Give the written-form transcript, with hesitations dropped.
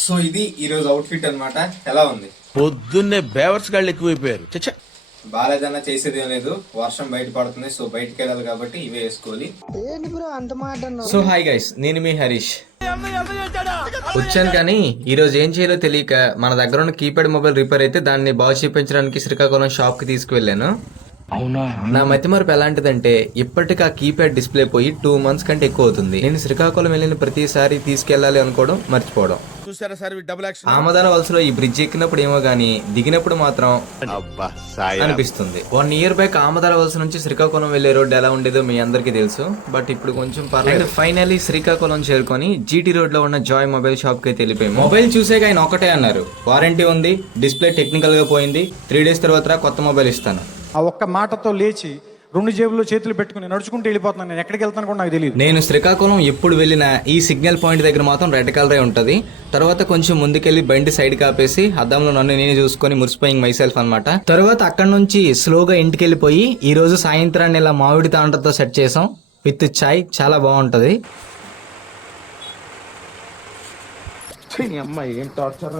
So ఇది ఈరోజు outfit అన్నమాట. ఎలా ఉంది? పొద్దున్నే బేవర్స్ గాళ్ళు ఎక్కువైపోయారు. చచ్చా బాలేదన్నా చేసేది ఏం లేదు. వర్షం బయట పడుతుంది, సో బయటకు వెళ్ళాలి కాబట్టి ఇవే వేసుకోవాలి. సో హాయ్ గైస్, నేను మీ హరీష్ వచ్చాను. కానీ ఈ రోజు ఏం చేయాలో తెలియక మన దగ్గర ఉన్న కీప్యాడ్ మొబైల్ రిపేర్ అయితే దాన్ని బాగు చేయించడానికి శ్రీకాకుళం షాప్ కి తీసుకువెళ్ళాను. నా మతిమరుపు ఎలాంటిదంటే ఇప్పటికి ఆ కీప్యాడ్ డిస్ప్లే పోయి 2 months కంటే ఎక్కువ అవుతుంది. నేను శ్రీకాకుళం వెళ్ళిన ప్రతిసారి తీసుకెళ్లాలి అనుకోవడం మర్చిపోవడం. చూసారా సార్ డబుల్ యాక్షన్. ఆమదాన వలసలో ఈ బ్రిడ్జ్ ఎక్కినప్పుడు ఏమో గానీ దిగినప్పుడు మాత్రం అనిపిస్తుంది. 1 year బ్యాక్ ఆమదాన వలస నుంచి శ్రీకాకుళం వెళ్లే రోడ్ ఎలా ఉండేదో మీ అందరికీ తెలుసు. బట్ ఇప్పుడు కొంచెం పర్లేదు. ఫైనల్లీ శ్రీకాకుళం చేరుకొని జీటీ రోడ్ లో ఉన్న జాయ్ మొబైల్ షాప్ కి అయితే వెళ్ళిపోయాం. మొబైల్ చూసేగా ఆయన ఒకటే అన్నారు, వారంటీ ఉంది, డిస్ప్లే టెక్నికల్ గా పోయింది, 3 days తర్వాత కొత్త మొబైల్ ఇస్తాను. ఆ ఒక్క మాటతో లేచి 2 జేబుల్లో చేతులు పెట్టుకుని నడుచుకుంటూ వెళ్ళిపోతున్నాను. నేను ఎక్కడికి వెళ్తాను కూడా నాకు తెలియదు. నేను శ్రీకాకుళం ఎప్పుడు వెళ్ళినా ఈ సిగ్నల్ పాయింట్ దగ్గర మాత్రం రెడ్ కలరే ఉంటది. తర్వాత కొంచెం ముందుకెళ్లి బండి సైడ్ కాపేసి అద్దంలో నన్ను నేనే చూసుకొని మురిసిపోయింగ్ మైసెల్ఫ్ అనమాట. తర్వాత అక్కడ నుంచి స్లోగా ఇంటికి వెళ్ళిపోయి ఈ రోజు సాయంత్రాన్ని ఇలా మామిడి తాండ్రతో సెట్ చేసాం విత్ చాయ్. చాలా బాగుంటది. అమ్మాయి ఏం టార్చర్.